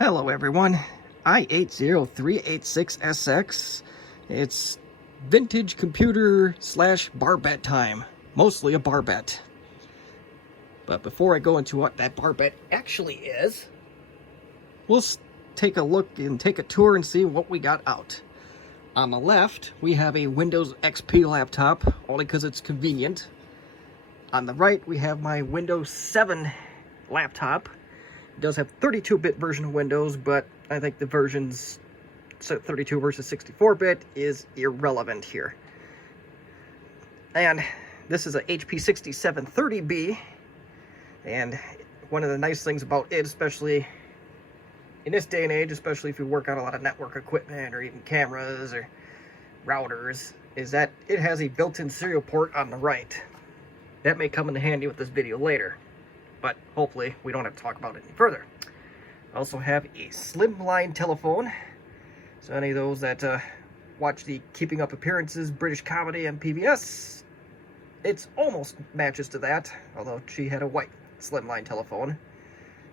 Hello everyone, i80386SX. It's vintage computer slash bar bet time. Mostly a bar bet. But before I go into what that bar bet actually is, we'll take a look and take a tour and see what we got out. On the left, we have a Windows XP laptop, only because it's convenient. On the right, we have my Windows 7 laptop. It does have 32-bit version of Windows, but I think the versions 32 versus 64-bit is irrelevant here. And this is a HP 6730B, and one of the nice things about it, especially in this day and age, especially if you work on a lot of network equipment or even cameras or routers, is that it has a built-in serial port on the right. That may come in handy with this video later, but hopefully we don't have to talk about it any further. I also have a slimline telephone, so any of those that watch the Keeping Up Appearances British comedy on PBS, it's almost matches to that, although she had a white slimline telephone.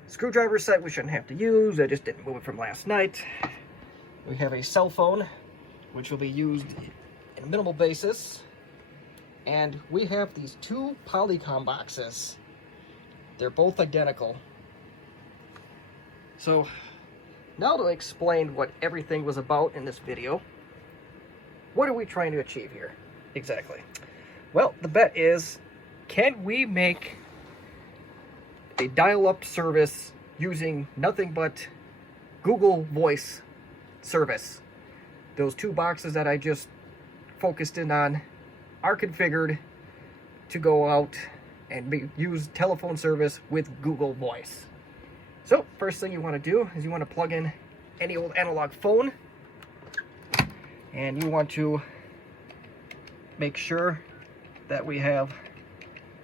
Screwdriver set we shouldn't have to use, I just didn't move it from last night. We have a cell phone, which will be used in a minimal basis. And we have these two Polycom boxes. They're both identical. So, now to explain what everything was about in this video, what are we trying to achieve here? Exactly. Well, the bet is, can we make a dial-up service using nothing but Google Voice service? Those two boxes that I just focused in on are configured to go out and use telephone service with Google Voice. So, first thing you want to do is you want to plug in any old analog phone, and you want to make sure that we have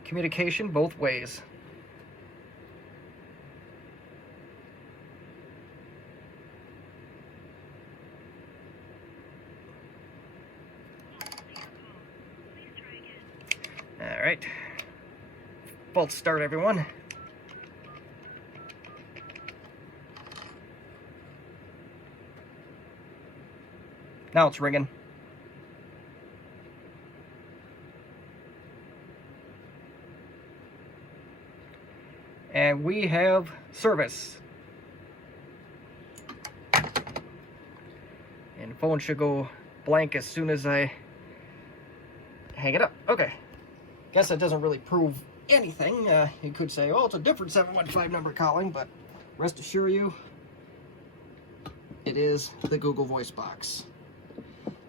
communication both ways. Alright, false start everyone. Now it's ringing. And we have service. And the phone should go blank as soon as I hang it up. Okay. Guess that doesn't really prove anything. You could say, oh, it's a different 715 number calling, but rest assure you, it is the Google Voice box.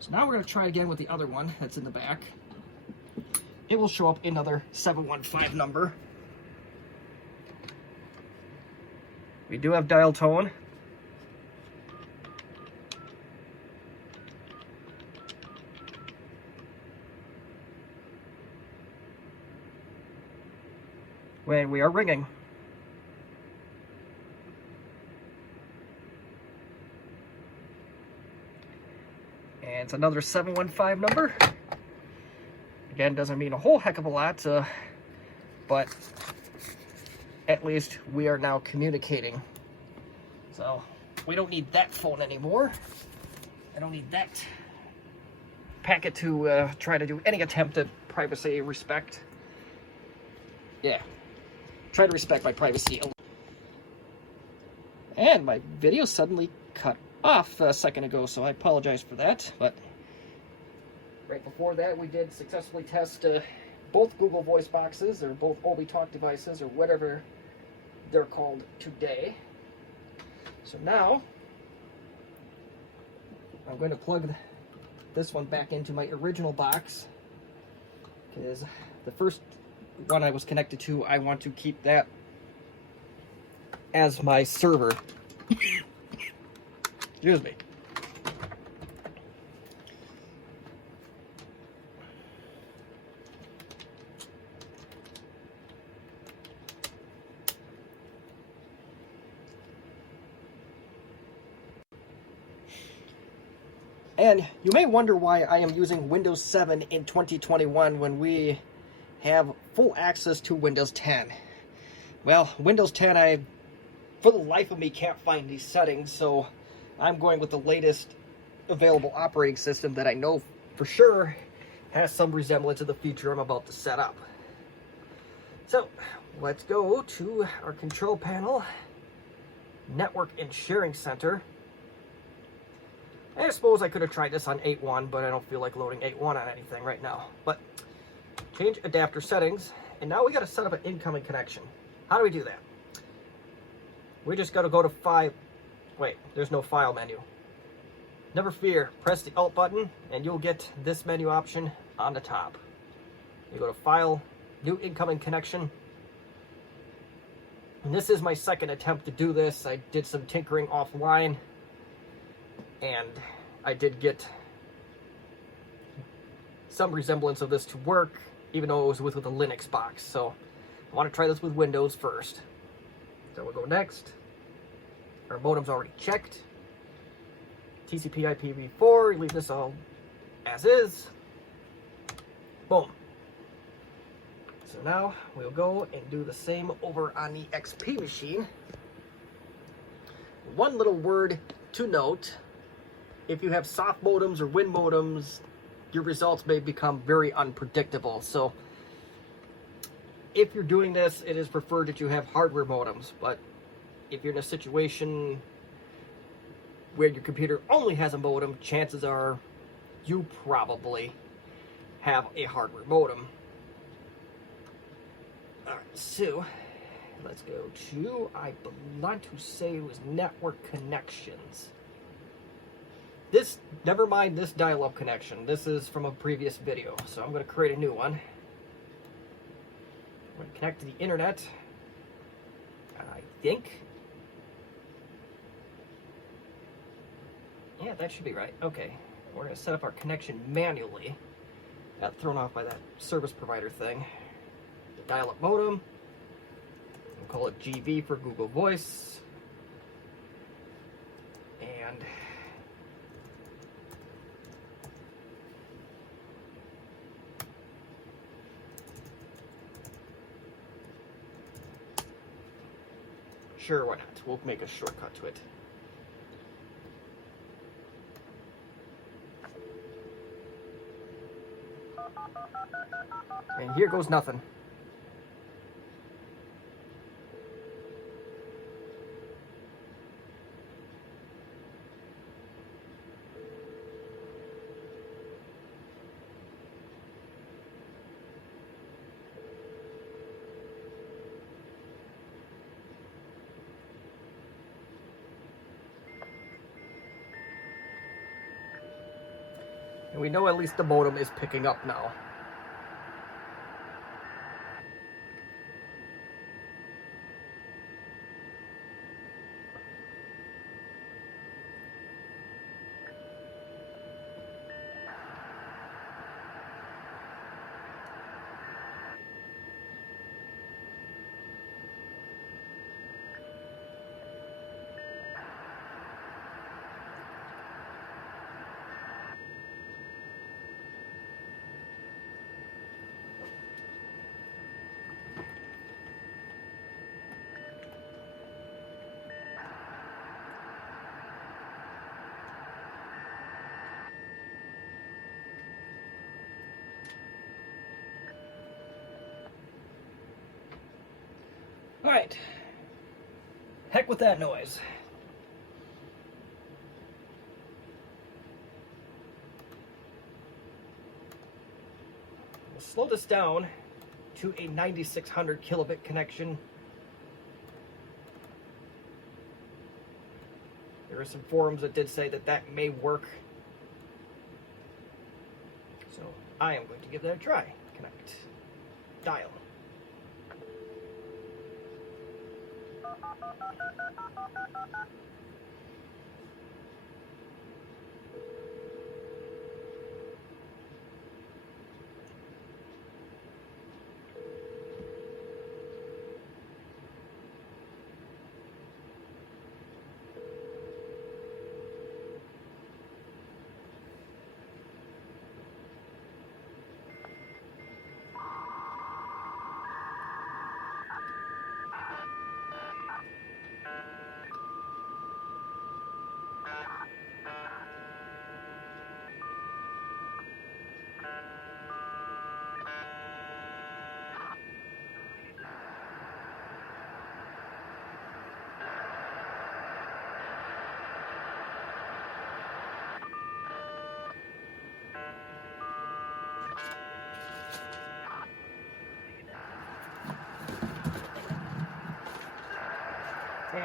So now we're going to try again with the other one that's in the back. It will show up another 715 number. We do have dial tone. When we are ringing. And it's another 715 number. Again, doesn't mean a whole heck of a lot, but at least we are now communicating. So we don't need that phone anymore. I don't need that packet to try to do any attempt at privacy respect. Yeah. Try to respect my privacy. And my video suddenly cut off a second ago, so I apologize for that. But right before that, we did successfully test both Google Voice boxes, or both Obitalk devices, or whatever they're called today. So now, I'm going to plug this one back into my original box, because the first one I was connected to, I want to keep that as my server. Excuse me. And you may wonder why I am using Windows 7 in 2021 when we have full access to Windows 10. Well, Windows 10 I for the life of me can't find these settings, so I'm going with the latest available operating system that I know for sure has some resemblance to the feature I'm about to set up. So let's go to our control panel, network and sharing center. I suppose I could have tried this on 8.1, but I don't feel like loading 8.1 on anything right now. But change adapter settings, and now we got to set up an incoming connection. How do we do that? We just got to go to file. Wait, there's no file menu. Never fear, press the Alt button and you'll get this menu option on the top. You go to File, New Incoming Connection. And this is my second attempt to do this. I did some tinkering offline and I did get some resemblance of this to work, even though it was with a Linux box. So I want to try this with Windows first. So we'll go next. Our modem's already checked. TCP IPv4, leave this all as is. Boom. So now we'll go and do the same over on the XP machine. One little word to note: if you have soft modems or Win modems, your results may become very unpredictable. So if you're doing this, it is preferred that you have hardware modems. But if you're in a situation where your computer only has a modem, chances are you probably have a hardware modem. Alright, so let's go to, I want to say it was network connections. This, never mind this dial-up connection. This is from a previous video, so I'm going to create a new one. I'm going to connect to the internet, I think. Yeah, that should be right. Okay, we're going to set up our connection manually. Got thrown off by that service provider thing. The dial-up modem. We'll call it GB for Google Voice. And sure, why not? We'll make a shortcut to it. And here goes nothing. And we know at least the modem is picking up now. Alright. Heck with that noise. We'll slow this down to a 9600 kilobit connection. There are some forums that did say that that may work. So I am going to give that a try. Connect. Dial.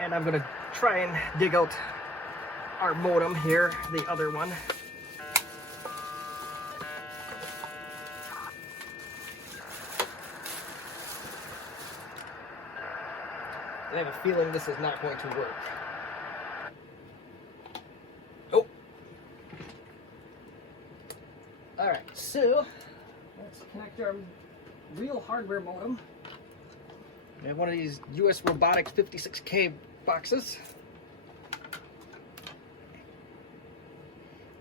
And I'm gonna try and dig out our modem here, the other one. I have a feeling this is not going to work. Oh. Alright, so let's connect our real hardware modem. We have one of these US Robotics 56K boxes.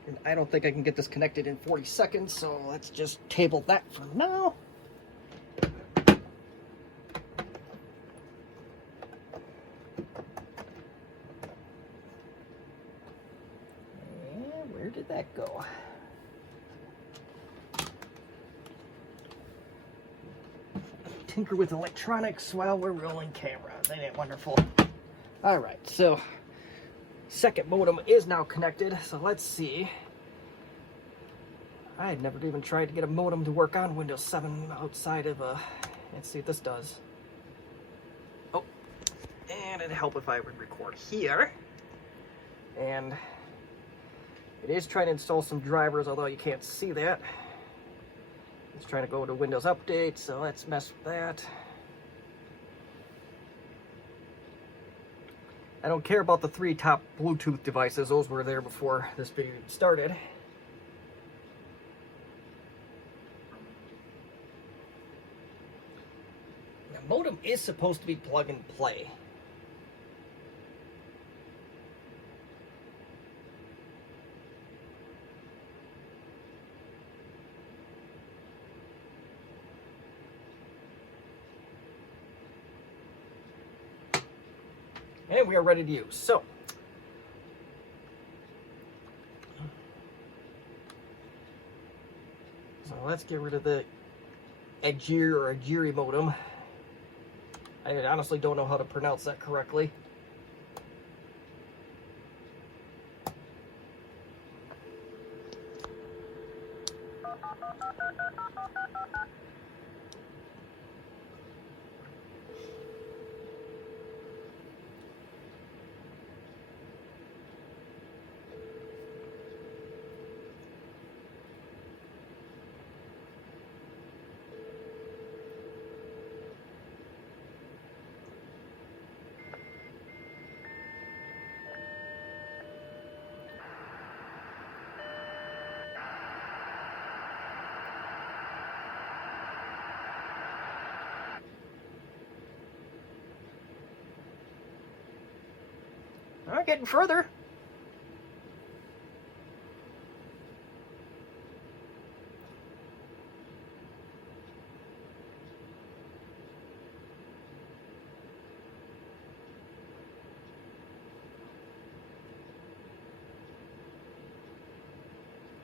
And I don't think I can get this connected in 40 seconds, so let's just table that for now. And where did that go? Tinker with electronics while we're rolling cameras. Ain't it wonderful? Alright, so second modem is now connected, so let's see. I had never even tried to get a modem to work on Windows 7 outside of let's see what this does. Oh, and it'd help if I would record here. And it is trying to install some drivers, although you can't see that. It's trying to go to Windows Update, so let's mess with that. I don't care about the 3 top Bluetooth devices. Those were there before this video started. Now, modem is supposed to be plug and play. And we are ready to use. So let's get rid of the Agir or Agiri modem. I honestly don't know how to pronounce that correctly. All right, getting further.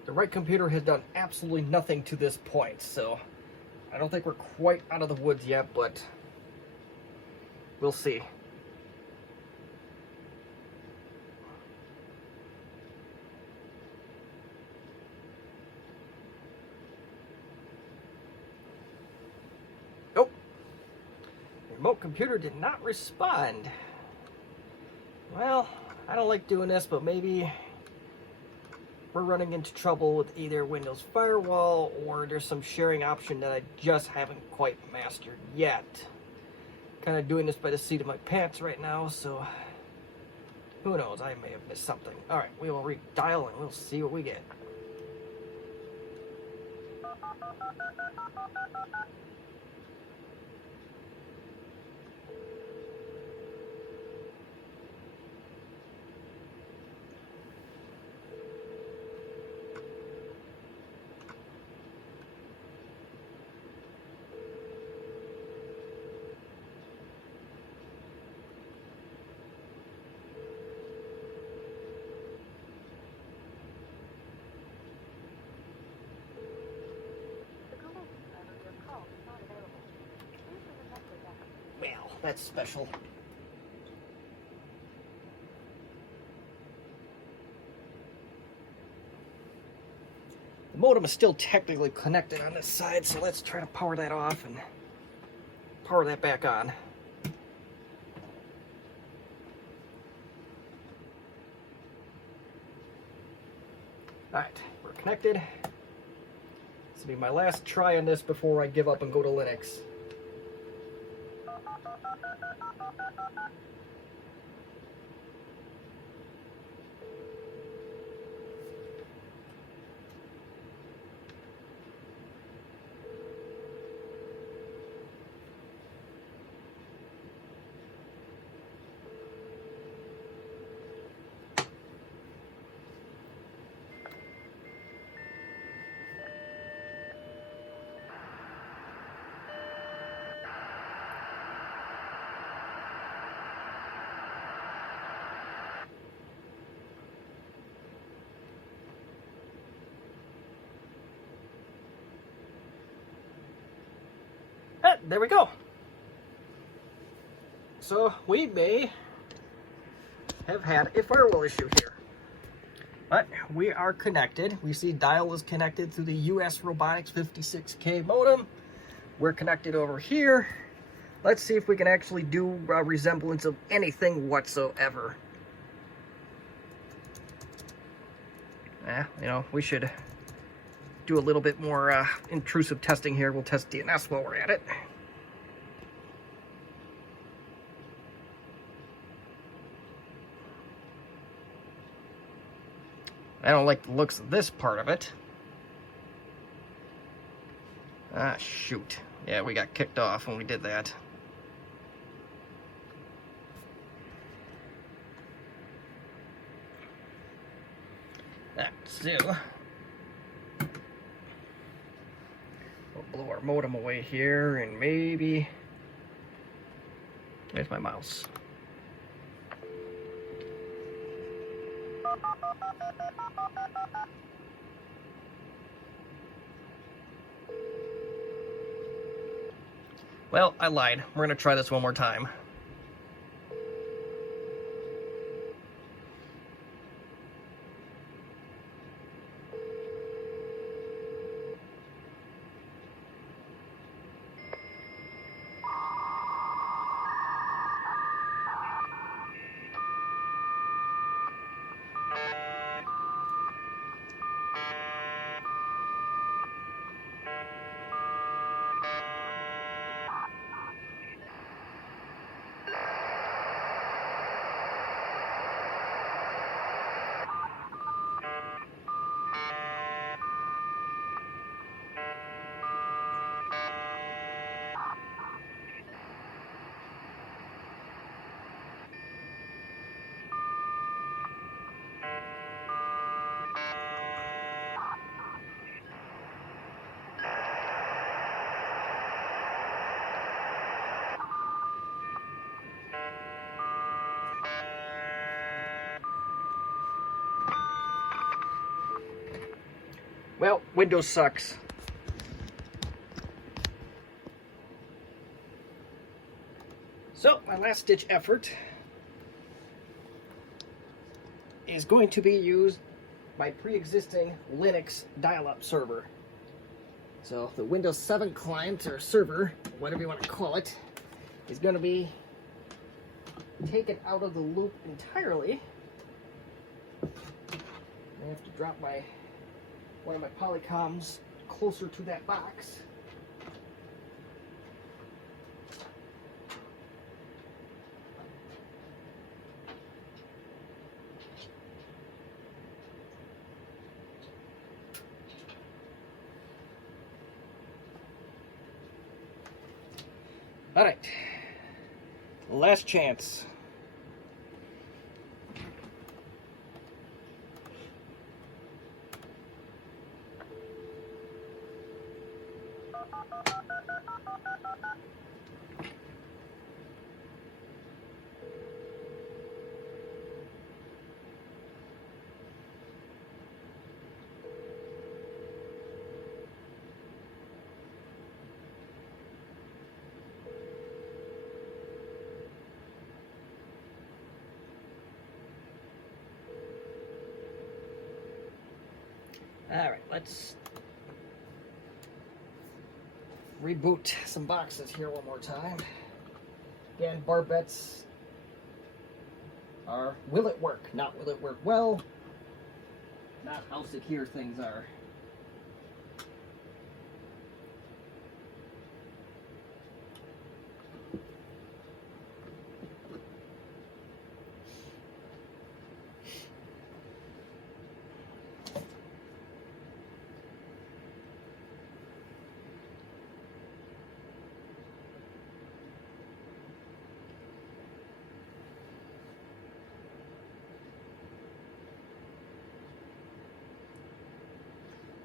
The right computer has done absolutely nothing to this point, so I don't think we're quite out of the woods yet, but we'll see. Nope. The remote computer did not respond. Well, I don't like doing this, but maybe we're running into trouble with either Windows Firewall or there's some sharing option that I just haven't quite mastered yet. Kind of doing this by the seat of my pants right now, so who knows, I may have missed something. Alright, we will redial and we'll see what we get. Well, that's special. The modem is still technically connected on this side, so let's try to power that off and power that back on. Alright, we're connected. This will be my last try on this before I give up and go to Linux. There we go. So we may have had a firewall issue here. But we are connected. We see dial is connected through the US Robotics 56K modem. We're connected over here. Let's see if we can actually do a resemblance of anything whatsoever. You know, we should do a little bit more intrusive testing here. We'll test DNS while we're at it. I don't like the looks of this part of it. Ah, shoot. Yeah, we got kicked off when we did that. So, we'll blow our modem away here and maybe... Where's my mouse? Well, I lied. We're going to try this one more time. Well, Windows sucks. So, my last-ditch effort is going to be used my pre-existing Linux dial-up server. So, the Windows 7 client, or server, whatever you want to call it, is going to be taken out of the loop entirely. I have to drop one of my Polycoms closer to that box. All right, last chance. All right, let's reboot some boxes here one more time. Again, bar bets are, will it work? Not will it work well? not how secure things are.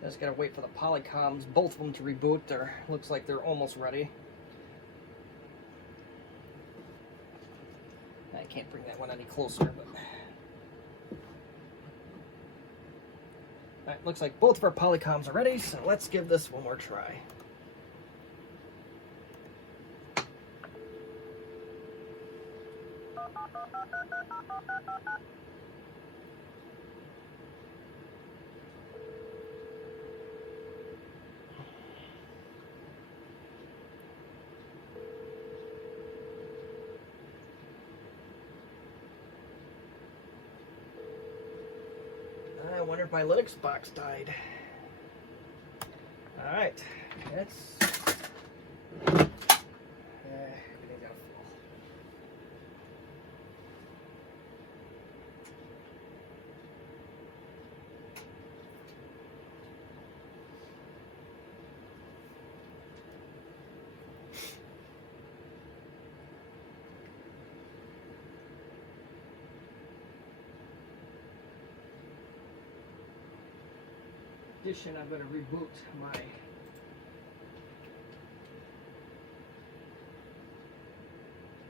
Just gotta wait for the Polycoms, both of them, to reboot. Looks like they're almost ready. I can't bring that one any closer, but alright, looks like both of our Polycoms are ready, so let's give this one more try. I wonder if my Linux box died. Alright, let's... everything's out full. In addition, I'm going to reboot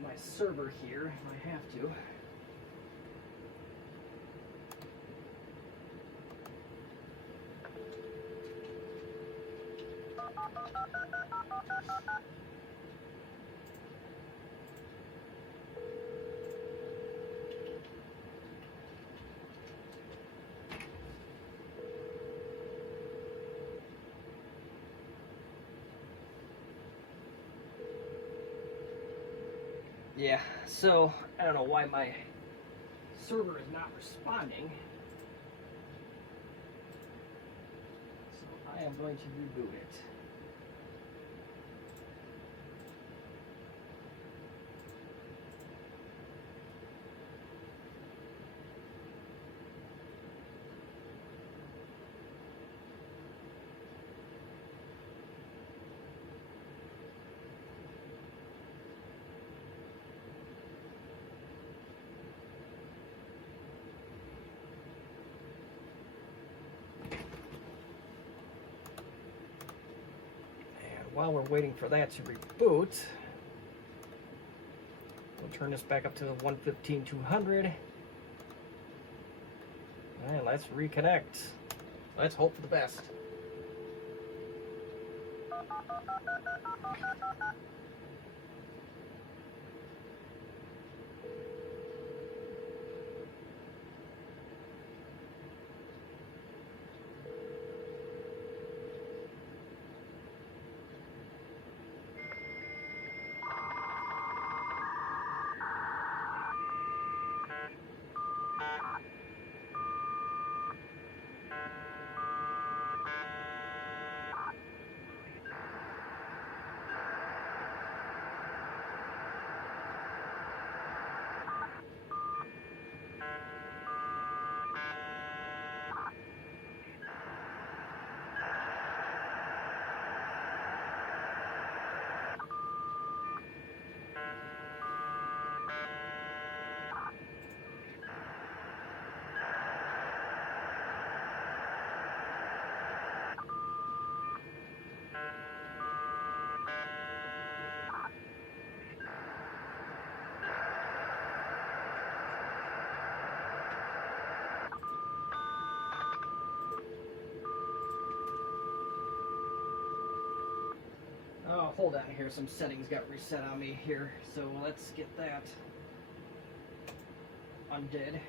my server here if I have to. Yeah, so I don't know why my server is not responding. So I am going to reboot it. While we're waiting for that to reboot, we'll turn this back up to the 115.200. And let's reconnect. Let's hope for the best. Oh, hold on here. Some settings got reset on me here. So let's get that undid.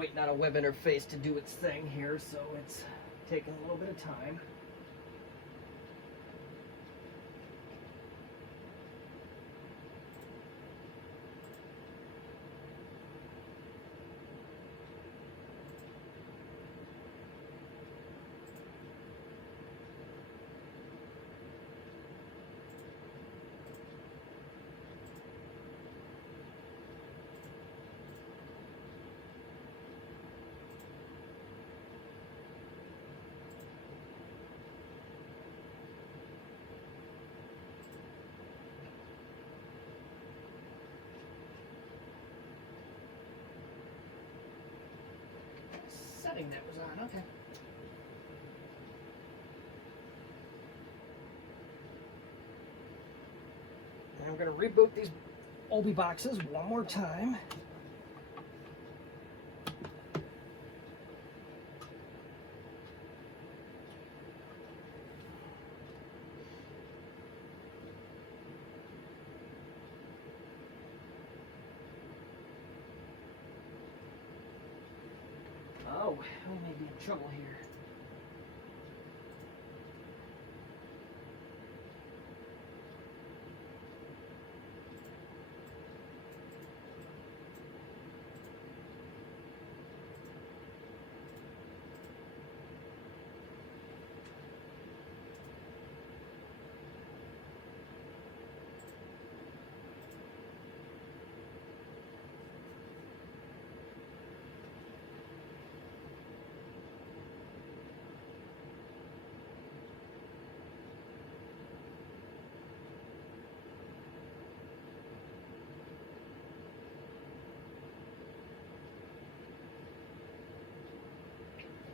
waiting on a web interface to do its thing here, so it's taking a little bit of time. Setting that was on, okay. And I'm going to reboot these Obi boxes one more time. Oh, we may be in trouble here.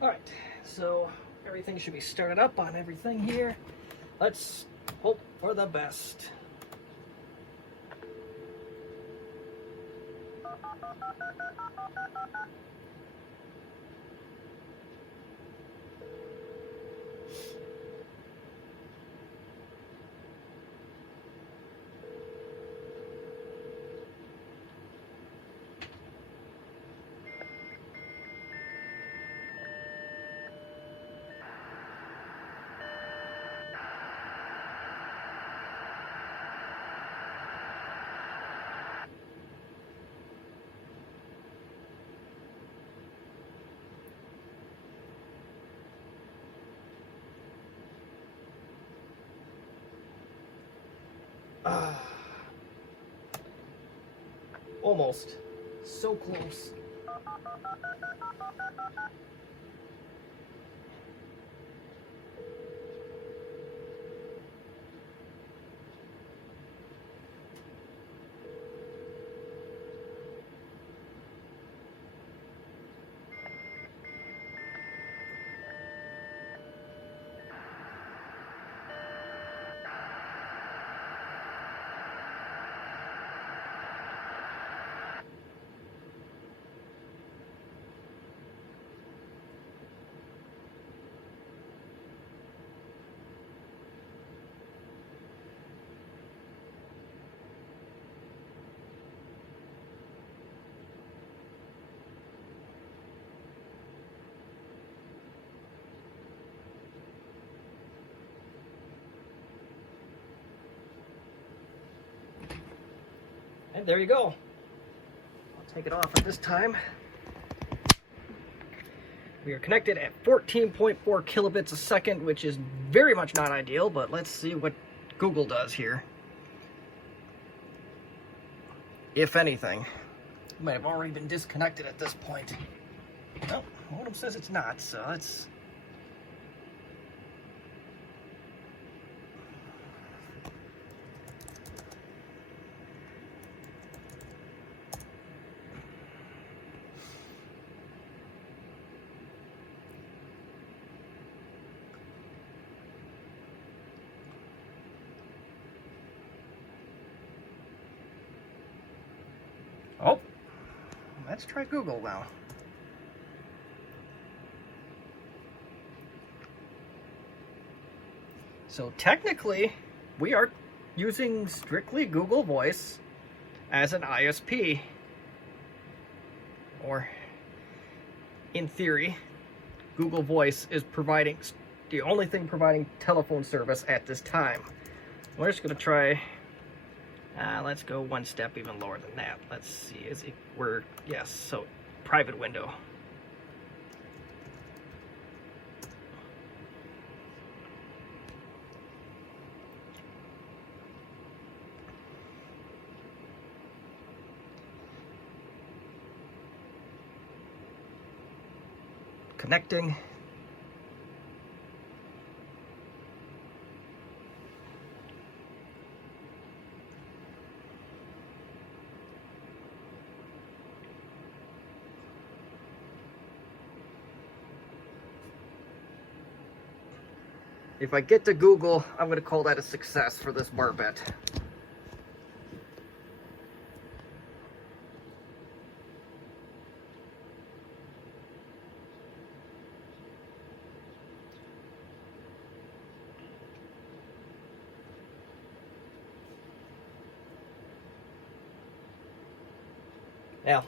Alright, so everything should be started up on everything here. Let's hope for the best. Almost. So close. And there you go. I'll take it off at this time. We are connected at 14.4 kilobits a second, which is very much not ideal, but let's see what Google does here. If anything. It might have already been disconnected at this point. Well, modem says it's not, so let's... Oh, let's try Google now. So technically, we are using strictly Google Voice as an ISP. Or in theory, Google Voice is providing the only thing providing telephone service at this time. We're just going to try, let's go one step even lower than that. Let's see, yes, so private window. Connecting. If I get to Google, I'm going to call that a success for this barbette. Now,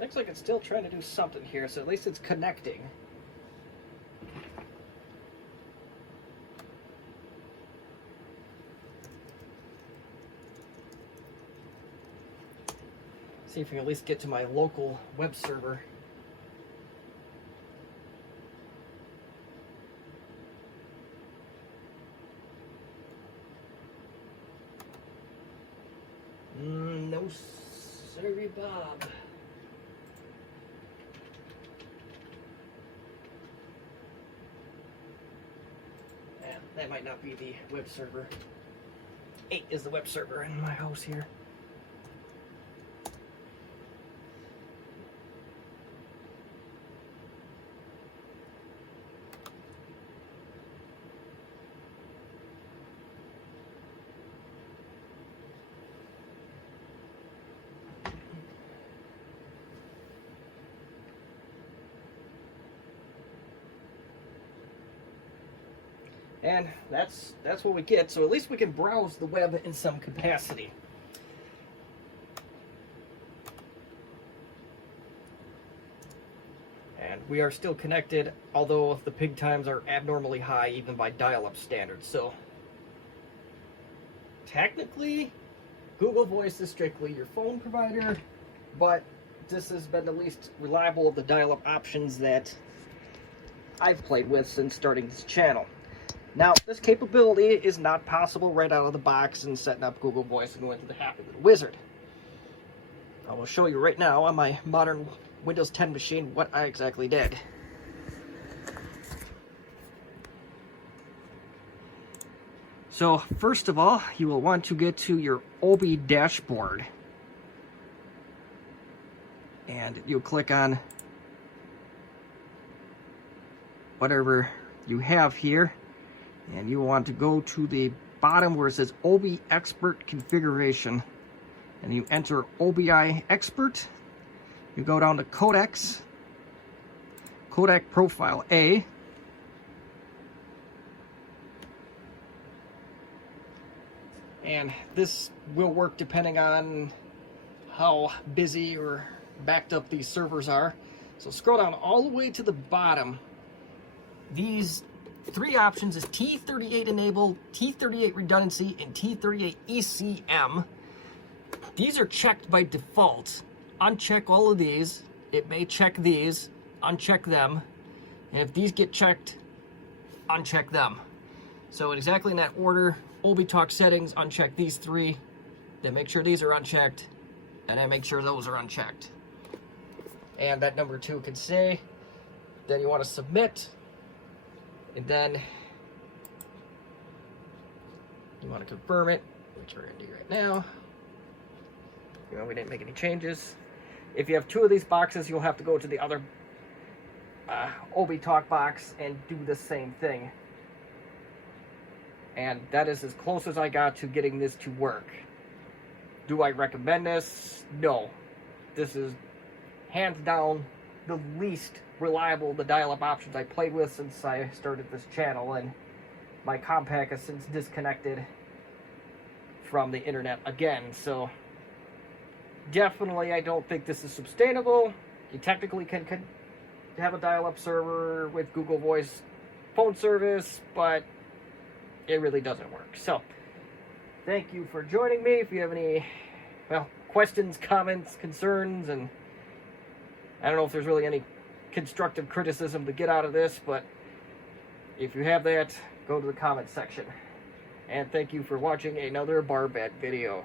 looks like it's still trying to do something here, so at least it's connecting. See if we can at least get to my local web server. No, sorry, Bob. That might not be the web server. 8 is the web server in my house here. And that's what we get, so at least we can browse the web in some capacity. And we are still connected, although the ping times are abnormally high even by dial-up standards. So technically, Google Voice is strictly your phone provider, but this has been the least reliable of the dial-up options that I've played with since starting this channel. Now, this capability is not possible right out of the box and setting up Google Voice and going to the Happy Little Wizard. I will show you right now on my modern Windows 10 machine what I exactly did. So, first of all, you will want to get to your Obi dashboard. And you'll click on whatever you have here. And you want to go to the bottom where it says Obi Expert Configuration. And you enter OBI Expert. You go down to Codecs. Codec Profile A. And this will work depending on how busy or backed up these servers are. So scroll down all the way to the bottom. These 3 options is T38 Enable, T38 Redundancy, and T38 ECM. These are checked by default. Uncheck all of these. It may check these. Uncheck them. And if these get checked, uncheck them. So exactly in that order, Obitalk settings, uncheck these 3. Then make sure these are unchecked. And then make sure those are unchecked. And that number 2 can say. Then you want to submit. And then you want to confirm it, which we're going to do right now. You know, we didn't make any changes. If you have 2 of these boxes, you'll have to go to the other Obitalk box and do the same thing. And that is as close as I got to getting this to work. Do I recommend this? No. This is hands down the least reliable the dial-up options I played with since I started this channel, and my compact has since disconnected from the internet again. So definitely I don't think this is sustainable. You technically can have a dial-up server with Google Voice phone service, but it really doesn't work. So thank you for joining me. If you have any, well, questions, comments, concerns, and I don't know if there's really any constructive criticism to get out of this, but if you have that, go to the comment section. And thank you for watching another Barbette video.